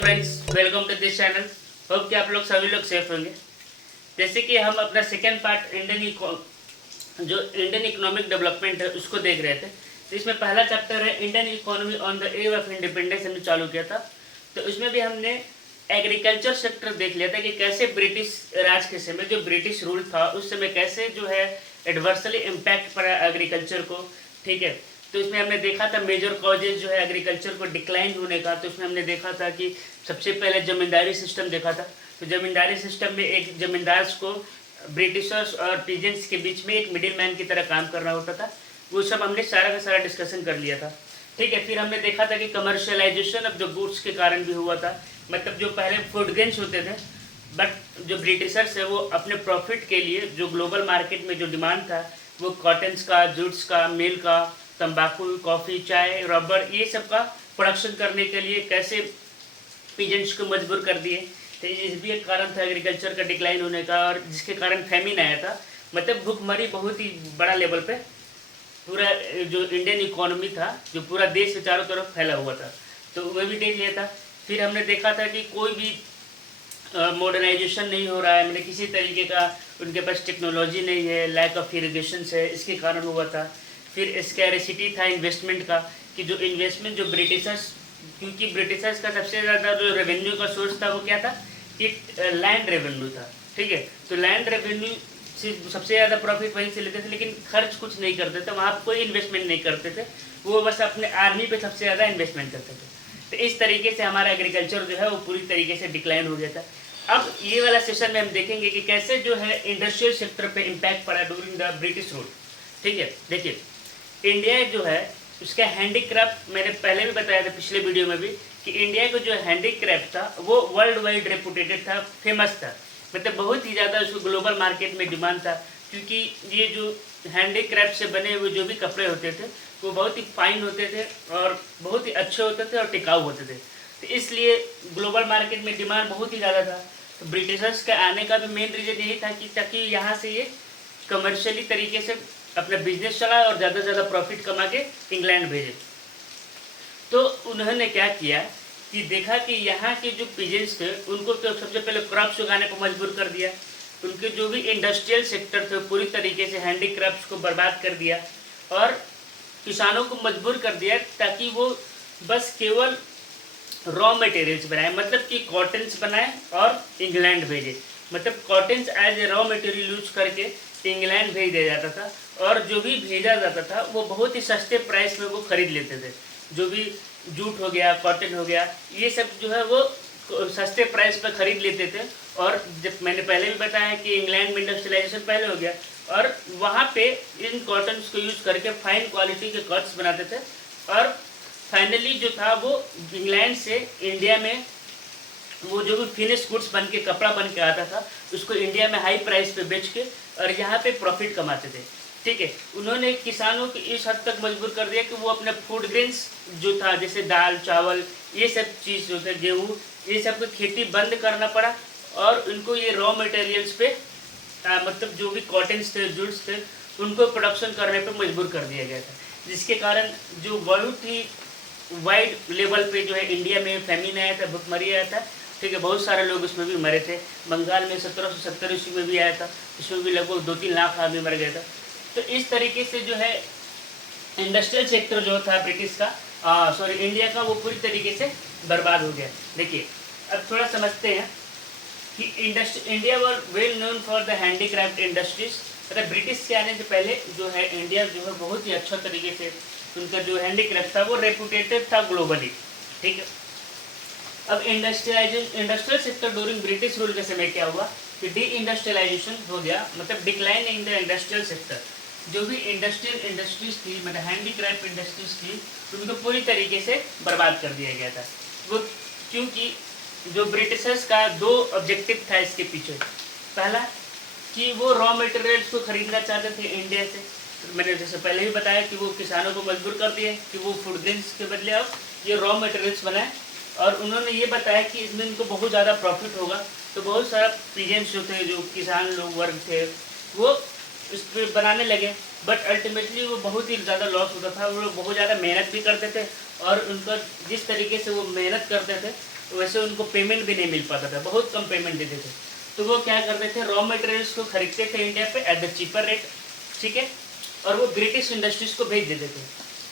Friends, welcome to this channel. Hope कि आप लोग सभी लोग सेफ होंगे। जैसे कि हम अपना second part Indian economic development है उसको देख रहे थे। तो इसमें पहला चैप्टर है Indian economy on the above of independence, हमने चालू किया था। तो इसमें भी हमने एग्रीकल्चर सेक्टर देख लिया था कि कैसे ब्रिटिश राज के समय जो ब्रिटिश रूल था उस समय कैसे जो है एडवर्सली इम्पैक्ट पड़ा एग्रीकल्चर को। ठीक है, तो इसमें हमने देखा था मेजर कॉजेज जो है एग्रीकल्चर को डिक्लाइन होने का। तो इसमें हमने देखा था कि सबसे पहले जमींदारी सिस्टम देखा था। तो जमींदारी सिस्टम में एक जमींदार को ब्रिटिशर्स और पीजेंट्स के बीच में एक मिडिल मैन की तरह काम करना होता था। वो सब हमने सारा का सारा डिस्कशन कर लिया था। ठीक है, फिर हमने देखा था कि कमर्शियलाइजेशन ऑफ द गुड्स के कारण भी हुआ था। मतलब जो पहले फूड ग्रेन्स होते थे, बट जो ब्रिटिशर्स है वो अपने प्रॉफिट के लिए जो ग्लोबल मार्केट में जो डिमांड था वो कॉटन्स का, जूट्स का, मिल का, तंबाकू, कॉफ़ी, चाय, रबर, ये सब का प्रोडक्शन करने के लिए कैसे पीजेंट्स को मजबूर कर दिए। तो इस भी एक कारण था एग्रीकल्चर का डिक्लाइन होने का, और जिसके कारण फैमिन आया था। मतलब भुखमरी बहुत ही बड़ा लेवल पे पूरा जो इंडियन इकोनॉमी था, जो पूरा देश के चारों तरफ फैला हुआ था, तो वह भी देख लिया था। फिर हमने देखा था कि कोई भी मॉडर्नाइजेशन नहीं हो रहा है, मतलब किसी तरीके का उनके पास टेक्नोलॉजी नहीं है, लैक ऑफ इरिगेशन है, इसके कारण हुआ था। फिर स्कैरिसिटी था इन्वेस्टमेंट का, कि जो इन्वेस्टमेंट जो ब्रिटिशर्स, क्योंकि ब्रिटिशर्स का सबसे ज़्यादा जो रेवेन्यू का सोर्स था वो क्या था कि लैंड रेवेन्यू था। ठीक है, तो लैंड रेवेन्यू से सबसे ज़्यादा प्रॉफिट वहीं से लेते थे, लेकिन खर्च कुछ नहीं करते थे, वहाँ कोई इन्वेस्टमेंट नहीं करते थे, वो बस अपने आर्मी पे सबसे ज़्यादा इन्वेस्टमेंट करते थे। तो इस तरीके से हमारा एग्रीकल्चर जो है वो पूरी तरीके से डिक्लाइन हो गया था। अब ये वाला सेशन में हम देखेंगे कि कैसे जो है इंडस्ट्रियल सेक्टर पे इम्पैक्ट पड़ा ड्यूरिंग द ब्रिटिश रूल। ठीक है, देखिए इंडिया जो है उसका हैंडीक्राफ्ट, मैंने पहले भी बताया था पिछले वीडियो में भी कि इंडिया का जो हैंडीक्राफ्ट था वो वर्ल्ड वाइड रेपुटेटेड था, फेमस था। मतलब बहुत ही ज़्यादा उसको ग्लोबल मार्केट में डिमांड था, क्योंकि ये जो हैंडीक्राफ्ट से बने हुए जो भी कपड़े होते थे वो बहुत ही फाइन होते थे और बहुत ही अच्छे होते थे और टिकाऊ होते थे। तो इसलिए ग्लोबल मार्केट में डिमांड बहुत ही ज़्यादा था। तो ब्रिटिशर्स के आने का भी मेन रीज़न यही था कि ताकि यहाँ से ये कमर्शियली तरीके से अपना बिजनेस चला और ज़्यादा से ज़्यादा प्रॉफिट कमा के इंग्लैंड भेजे। तो उन्होंने क्या किया कि देखा कि यहाँ के जो पीजेंट्स थे उनको तो सबसे पहले क्रॉप्स उगाने को मजबूर कर दिया। उनके जो भी इंडस्ट्रियल सेक्टर थे पूरी तरीके से हैंडीक्राफ्ट्स को बर्बाद कर दिया और किसानों को मजबूर कर दिया ताकि वो बस केवल रॉ मटेरियल्स बनाए, मतलब कि कॉटन्स बनाए और इंग्लैंड भेजे। मतलब cottons as a raw material use करके इंग्लैंड भेज दिया जाता था, और जो भी भेजा जाता था वो बहुत ही सस्ते प्राइस में वो खरीद लेते थे। जो भी जूट हो गया, कॉटन हो गया, ये सब जो है वो सस्ते प्राइस पर खरीद लेते थे। और जब मैंने पहले भी बताया कि इंग्लैंड में इंडस्ट्रियलाइजेशन पहले हो गया, और वहाँ पे इन कॉटन्स को यूज़ करके फाइन क्वालिटी के कट्स बनाते थे, और फाइनली जो था वो इंग्लैंड से इंडिया में वो जो भी फिनिश गुड्स बन के कपड़ा बन के आता था उसको इंडिया में हाई प्राइस पे बेच के और यहाँ पे प्रॉफिट कमाते थे। ठीक है, उन्होंने किसानों को इस हद तक मजबूर कर दिया कि वो अपने फूड ग्रेन्स जो था जैसे दाल, चावल, ये सब चीज़ जो थे, गेहूँ, ये सब की खेती बंद करना पड़ा, और उनको ये रॉ मटेरियल्स पे मतलब जो भी कॉटन्स थे, जूट्स थे, उनको प्रोडक्शन करने पे मजबूर कर दिया गया था। जिसके कारण जो बहुत ही वाइड लेवल पे जो है इंडिया में फैमिन आया था, भुखमरी आया था। ठीक है, बहुत सारे लोग उसमें भी मरे थे। बंगाल में 1770 ईस्वी में भी आया था, इसमें भी लगभग 2-3 लाख आदमी मर गया था। तो इस तरीके से जो है इंडस्ट्रियल सेक्टर जो था ब्रिटिश का, इंडिया का, वो पूरी तरीके से बर्बाद हो गया। देखिए अब थोड़ा समझते हैं कि India were well known for the handicraft industries. मतलब ब्रिटिश के आने से पहले जो है इंडिया जो है बहुत ही अच्छा तरीके से उनका जो हैंडीक्राफ्ट था वो रेपुटेटेड था ग्लोबली। ठीक है, अब industrial sector during British rule के समय क्या हुआ कि डी इंडस्ट्रियलाइजेशन हो गया, मतलब decline in the industrial sector. जो भी इंडस्ट्रियल इंडस्ट्रीज थी, मतलब हैंडीक्राफ्ट इंडस्ट्रीज थी, उनको पूरी तरीके से बर्बाद कर दिया गया था। वो क्योंकि जो ब्रिटिशर्स का 2 ऑब्जेक्टिव था इसके पीछे। पहला कि वो रॉ मटेरियल्स को खरीदना चाहते थे इंडिया से। मैंने जैसे पहले भी बताया कि वो किसानों को मजबूर कर दिए कि वो फूड ग्रेन्स के बदले अब ये रॉ मटेरियल्स बनाए, और उन्होंने ये बताया कि इसमें इनको बहुत ज़्यादा प्रॉफिट होगा। तो बहुत सारा पीजेंट्स जो थे, जो किसान लोग वर्ग थे, वो इस पर बनाने लगे, बट अल्टीमेटली वो बहुत ही ज़्यादा लॉस होता था। वो लोग बहुत ज़्यादा मेहनत भी करते थे, और उनका जिस तरीके से वो मेहनत करते थे वैसे उनको पेमेंट भी नहीं मिल पाता था, बहुत कम पेमेंट देते थे। तो वो क्या करते थे, रॉ मटेरियल्स को खरीदते थे इंडिया पे एट द चीपर रेट, ठीक है, और वो ब्रिटिश इंडस्ट्रीज को भेज देते थे,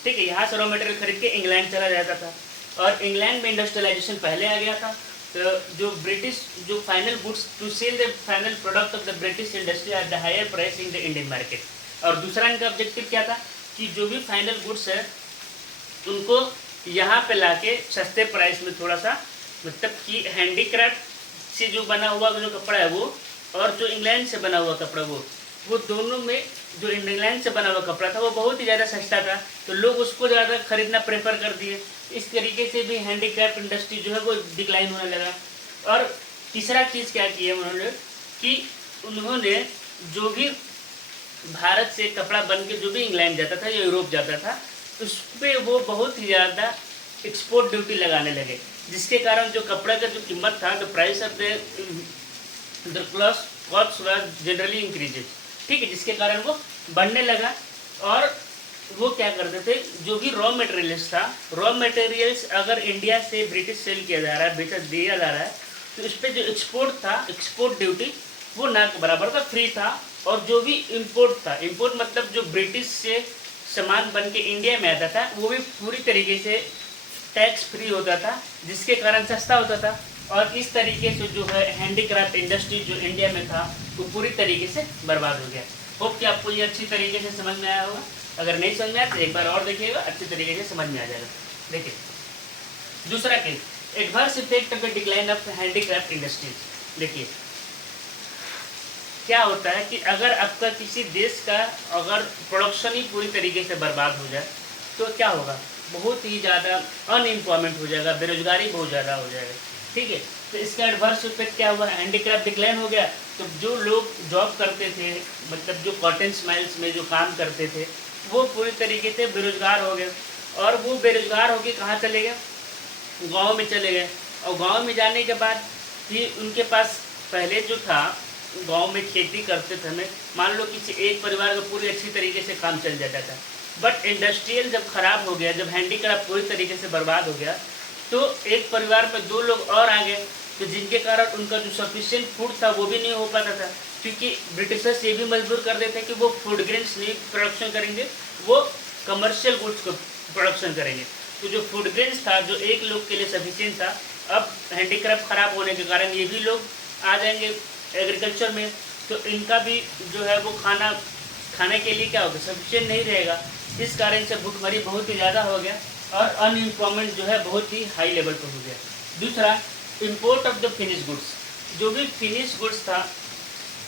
ठीक है। यहाँ से रॉ मटेरियल खरीद के इंग्लैंड चला जाता था, और इंग्लैंड में इंडस्ट्रियलाइजेशन पहले आ गया था। तो जो ब्रिटिश जो final goods to sell the final product of the British industry at the higher price in the Indian market. और दूसरा इनका ऑब्जेक्टिव क्या था कि जो भी फाइनल गुड्स है उनको यहाँ पे लाके सस्ते प्राइस में थोड़ा सा, मतलब कि हैंडीक्राफ्ट से जो बना हुआ जो कपड़ा है वो, और जो इंग्लैंड से बना हुआ कपड़ा वो दोनों में जो इंग्लैंड से बना हुआ कपड़ा था वो बहुत ही ज़्यादा सस्ता था, तो लोग उसको ज़्यादा खरीदना प्रेफर कर दिए। इस तरीके से भी हैंडीक्राफ्ट इंडस्ट्री जो है वो डिक्लाइन होने लगा। और तीसरा चीज़ क्या किया उन्होंने कि उन्होंने जो भी भारत से कपड़ा बन के जो भी इंग्लैंड जाता था या यूरोप जाता था उस पर वो बहुत ही ज़्यादा एक्सपोर्ट ड्यूटी लगाने लगे, जिसके कारण जो कपड़ा का जो कीमत था, the price of the cost was generally increased, ठीक है, जिसके कारण वो बढ़ने लगा। और वो क्या करते थे, जो भी रॉ मटेरियल्स था, रॉ मटेरियल्स अगर इंडिया से ब्रिटिश सेल किया जा रहा है, बेचा दिया जा रहा है, तो इस पर जो एक्सपोर्ट था, एक्सपोर्ट ड्यूटी वो ना के बराबर था, फ्री था। और जो भी इम्पोर्ट था, इम्पोर्ट मतलब जो ब्रिटिश से सामान बन के इंडिया में आता था वो भी पूरी तरीके से टैक्स फ्री होता था, जिसके कारण सस्ता होता था। और इस तरीके से जो है हैंडीक्राफ्ट इंडस्ट्री जो इंडिया में था वो पूरी तरीके से बर्बाद हो गया। होप कि आपको ये अच्छी तरीके से समझ में आया होगा। अगर नहीं समझ में आया तो एक बार और देखिएगा, अच्छी तरीके से समझ में आ जाएगा। देखिए दूसरा case, adverse effect of the decline of handicraft industries. देखिए क्या होता है कि अगर आपका किसी देश का अगर प्रोडक्शन ही पूरी तरीके से बर्बाद हो जाए तो क्या होगा, बहुत ही ज़्यादा अनएम्प्लॉयमेंट हो जाएगा, बेरोजगारी बहुत ज़्यादा हो जाएगा, ठीक है। तो इसका एडवर्स इफेक्ट क्या हुआ, हैंडीक्राफ्ट डिक्लाइन हो गया, तो जो लोग जॉब करते थे, मतलब जो कॉटन माइल्स में जो काम करते थे वो पूरी तरीके से बेरोजगार हो गए। और वो बेरोजगार होकर कहाँ चले गए, गाँव में चले गए। और गाँव में जाने के बाद भी उनके पास पहले जो था, गांव में खेती करते समय मान लो किसी एक परिवार का पूरी अच्छी तरीके से काम चल जाता था, बट इंडस्ट्रियल जब खराब हो गया, जब हैंडीक्राफ्ट पूरी तरीके से बर्बाद हो गया, तो एक परिवार में 2 लोग और आ गए, तो जिनके कारण उनका जो सफिशिएंट फूड था वो भी नहीं हो पाता था, क्योंकि ब्रिटिशर्स ये भी मजबूर कर देते कि वो फूड ग्रेन्स नहीं प्रोडक्शन करेंगे, वो कमर्शियल गुड्स को प्रोडक्शन करेंगे। तो जो फूड ग्रेन्स था जो एक लोग के लिए सफिशिएंट था, अब हैंडीक्राफ्ट खराब होने के कारण ये भी लोग आ जाएंगे एग्रीकल्चर में, तो इनका भी जो है वो खाने के लिए क्या होगा, सफिशिएंट नहीं रहेगा। इस कारण से भूखमरी बहुत ही ज़्यादा हो गया और अनएम्प्लॉयमेंट जो है बहुत ही हाई लेवल पर हो गया। दूसरा, import of the finish goods. जो भी फिनिश गुड्स था,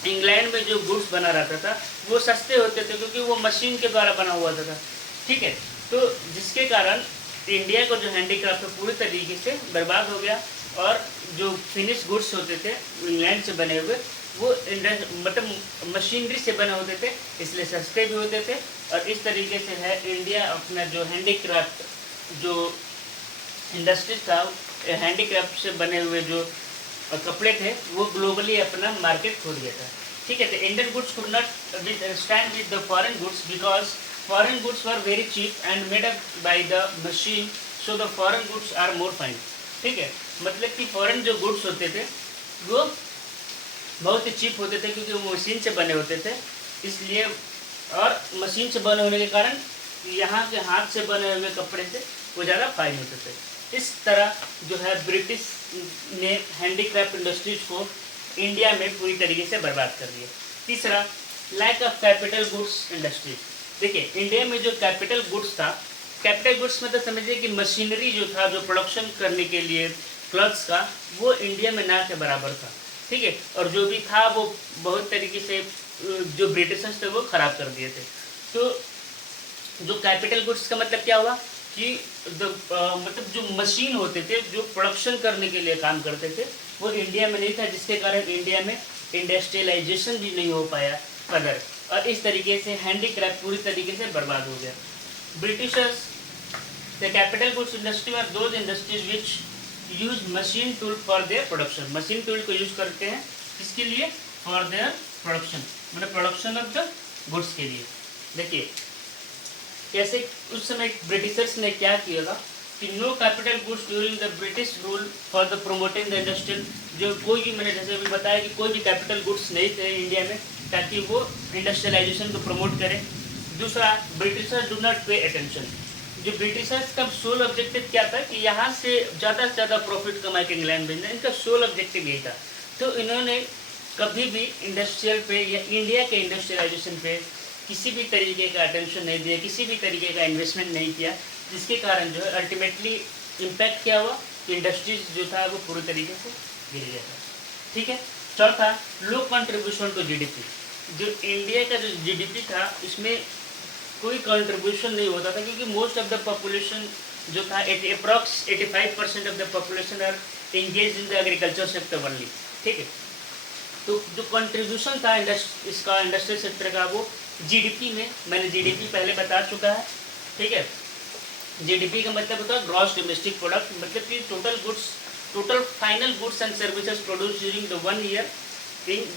इंग्लैंड में जो गुड्स बना रहता था वो सस्ते होते थे क्योंकि वो मशीन के द्वारा बना हुआ था, ठीक है। तो जिसके कारण इंडिया को जो हैंडीक्राफ्ट पूरी तरीके से बर्बाद हो गया, और जो फिनिश गुड्स होते थे इंग्लैंड से बने हुए वो मतलब मशीनरी से बने होते थे, इसलिए सस्ते भी होते थे। और इस तरीके से है इंडिया अपना जो हैंडीक्राफ्ट जो इंडस्ट्रीज था, हैंडीक्राफ्ट से बने हुए जो कपड़े थे वो ग्लोबली अपना मार्केट खोल गया था, ठीक है। तो Indian goods could not stand with the foreign goods because foreign goods were very cheap and made up by the machine, so the foreign goods are more fine, ठीक है। मतलब कि फॉरेन जो गुड्स होते थे वो बहुत ही चीप होते थे क्योंकि वो मशीन से बने होते थे, इसलिए, और मशीन से बने होने के कारण यहाँ के हाथ से बने हुए कपड़े से वो ज़्यादा फाइन होते थे। इस तरह जो है ब्रिटिश ने हैंडीक्राफ्ट इंडस्ट्रीज को इंडिया में पूरी तरीके से बर्बाद कर दिया। तीसरा, lack of capital goods industries. देखिए इंडिया में जो कैपिटल गुड्स था, कैपिटल गुड्स मतलब समझिए कि मशीनरी जो था जो प्रोडक्शन करने के लिए क्लॉथ्स का, वो इंडिया में ना के बराबर था, ठीक है। और जो भी था वो बहुत तरीके से जो ब्रिटिशर्स थे वो ख़राब कर दिए थे। तो जो कैपिटल गुड्स का मतलब क्या हुआ कि मतलब जो मशीन होते थे जो प्रोडक्शन करने के लिए काम करते थे वो इंडिया में नहीं था, जिसके कारण इंडिया में इंडस्ट्रियलाइजेशन भी नहीं हो पाया फर्दर, और इस तरीके से हैंडीक्राफ्ट पूरी तरीके से बर्बाद हो गया। Britishers the capital goods industry are those industries which use machine tool for their production. Machine tool को यूज करते हैं किसके लिए, फॉर देयर प्रोडक्शन, मतलब प्रोडक्शन ऑफ द गुड्स के लिए। देखिए कैसे उस समय ब्रिटिशर्स ने क्या किया था कि no capital goods during the British rule for the promoting the industrial, जो कोई भी, मैंने जैसे अभी बताया कि कोई भी कैपिटल गुड्स नहीं थे इंडिया में ताकि वो इंडस्ट्रियलाइजेशन को प्रमोट करे। दूसरा, Britishers do not pay attention, जो ब्रिटिशर्स का सोल ऑब्जेक्टिव क्या था कि यहाँ से ज़्यादा प्रॉफिट कमा के इंग्लैंड भेजना, इनका सोल ऑब्जेक्टिव यही था। तो इन्होंने कभी भी इंडस्ट्रियल पे या इंडिया के इंडस्ट्रियलाइजेशन पे किसी भी तरीके का अटेंशन नहीं दिया, किसी भी तरीके का इन्वेस्टमेंट नहीं किया, जिसके कारण जो है अल्टीमेटली इम्पैक्ट क्या हुआ कि इंडस्ट्रीज जो था वो पूरी तरीके से गिर गया था। ठीक है। चौथा, लो कंट्रीब्यूशन टू जीडीपी, जो इंडिया का जो जीडीपी था उसमें कोई कंट्रीब्यूशन नहीं होता था, क्योंकि मोस्ट ऑफ द पॉपुलेशन जो था approx 85% of the population are engage in the agriculture sector only. ठीक है। तो जो कंट्रीब्यूशन था इसका इंडस्ट्रियल सेक्टर का वो जीडीपी में, मैंने जीडीपी पहले बता चुका है। ठीक है। जीडीपी का मतलब होता है ग्रॉस डोमेस्टिक प्रोडक्ट, मतलब कि total final goods and services produce during the 1 year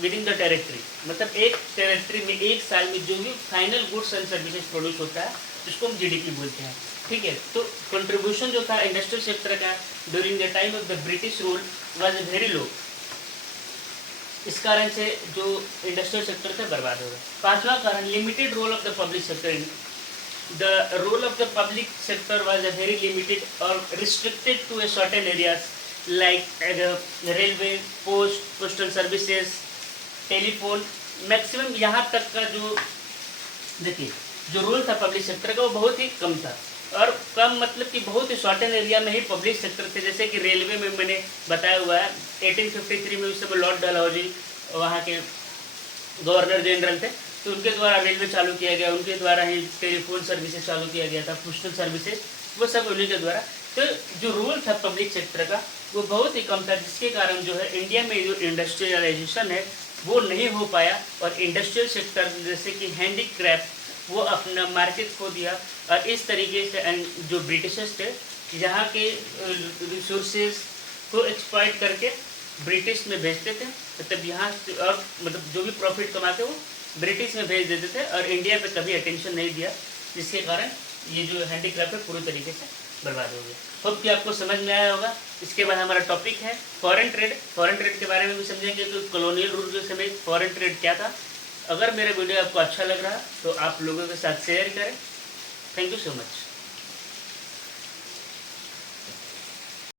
with in the territory, मतलब एक टेरिटरी में एक साल में जो भी final goods and services produce होता है उसको हम जीडीपी बोलते हैं। ठीक है। तो कंट्रीब्यूशन जो था इंडस्ट्रियल सेक्टर का during the time of the British rule was very low, इस कारण से जो इंडस्ट्रियल सेक्टर था बर्बाद हो गया। पांचवा कारण, limited role of the public sector, the role of the public sector was very limited or restricted to a certain areas like the railway, postal services, telephone, maximum यहाँ तक का जो देखिए जो रोल था पब्लिक सेक्टर का वो बहुत ही कम था, और कम मतलब कि बहुत ही शॉर्टन एरिया में ही पब्लिक सेक्टर थे। जैसे कि रेलवे में मैंने बताया हुआ है 1853 में उस समय लॉर्ड डलहौजी वहाँ के गवर्नर जनरल थे, तो उनके द्वारा रेलवे चालू किया गया, उनके द्वारा ही टेलीफोन सर्विसेज चालू किया गया था, पोस्टल सर्विसेज, वो सब उन्हीं के द्वारा। तो जो रोल था पब्लिक सेक्टर का वो बहुत ही कम था, जिसके कारण जो है इंडिया में जो इंडस्ट्रियलाइजेशन है वो नहीं हो पाया, और इंडस्ट्रियल सेक्टर जैसे कि हैंडीक्राफ्ट वो अपना मार्केट खो दिया। और इस तरीके से जो ब्रिटिशर्स थे यहाँ के रिसोर्सेज को एक्सप्लॉइट करके ब्रिटिश में भेजते थे, मतलब यहाँ और मतलब जो भी प्रॉफिट कमाते वो ब्रिटिश में भेज देते थे, और इंडिया पे कभी अटेंशन नहीं दिया, जिसके कारण ये जो हैंडीक्राफ्ट है पूरी तरीके से बर्बाद हो गया। होप कि आपको समझ में आया होगा। इसके बाद हमारा टॉपिक है फॉरेन ट्रेड। फॉरेन ट्रेड के बारे में भी समझेंगे तो कॉलोनियल रूल के समय फॉरेन ट्रेड क्या था। अगर मेरा वीडियो आपको अच्छा लग रहा तो आप लोगों के साथ शेयर करें। Thank you so much.